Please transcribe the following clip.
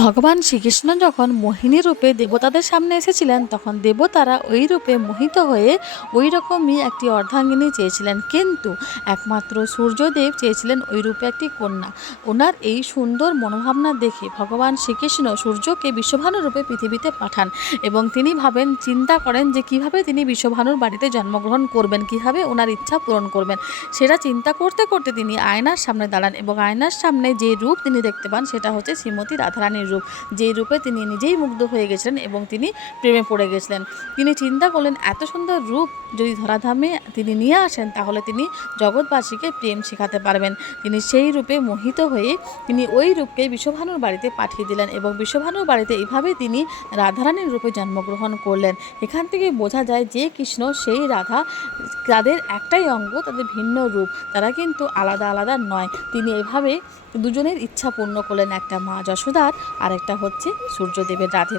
ভগবান শ্রীকৃষ্ণ যখন মোহিনী রূপে দেবতাদের সামনে এসেছিলেন তখন দেবতারা ওই রূপে মোহিত হয়ে ওই রকমই একটি অর্ধাঙ্গিনী চেয়েছিলেন, কিন্তু একমাত্র সূর্যদেব চেয়েছিলেন ওই রূপে একটি কন্যা। ওনার এই সুন্দর মনোভাবনা দেখে ভগবান শ্রীকৃষ্ণ সূর্যকে বিশ্বভানু রূপে পৃথিবীতে পাঠান এবং তিনি চিন্তা করেন যে কিভাবে তিনি বিশ্বভানুর বাড়িতে জন্মগ্রহণ করবেন, কিভাবে ওনার ইচ্ছা পূরণ করবেন। সেটা চিন্তা করতে করতে তিনি আয়নার সামনে দাঁড়ান এবং আয়নার সামনে যে রূপ তিনি দেখতে পান সেটা হচ্ছে শ্রীমতী রাধারানীর রূপ, যেই রূপে তিনি নিজেই মুগ্ধ হয়ে গেছিলেন এবং তিনি প্রেমে পড়ে গেছিলেন। তিনি চিন্তা করলেন এত সুন্দর রূপ যদি ধরাধামে তিনি নিয়ে আসেন তাহলে তিনি জগৎবাসীকে প্রেম শেখাতে পারবেন। তিনি সেই রূপে মোহিত হয়ে তিনি ওই রূপকে বিশ্বভানুর বাড়িতে পাঠিয়ে দিলেন এবং বিশ্বভানুর বাড়িতে এইভাবে তিনি রাধারানীর রূপে জন্মগ্রহণ করলেন। এখান থেকে বোঝা যায় যে কৃষ্ণ সেই রাধা, তাদের একটাই অঙ্গ, তাদের ভিন্ন রূপ, তারা কিন্তু আলাদা আলাদা নয়। তিনি এভাবে দুজনের ইচ্ছা পূর্ণ করলেন, একটা মা যশোদার আর একটা হচ্ছে সূর্যদেবের রাধে।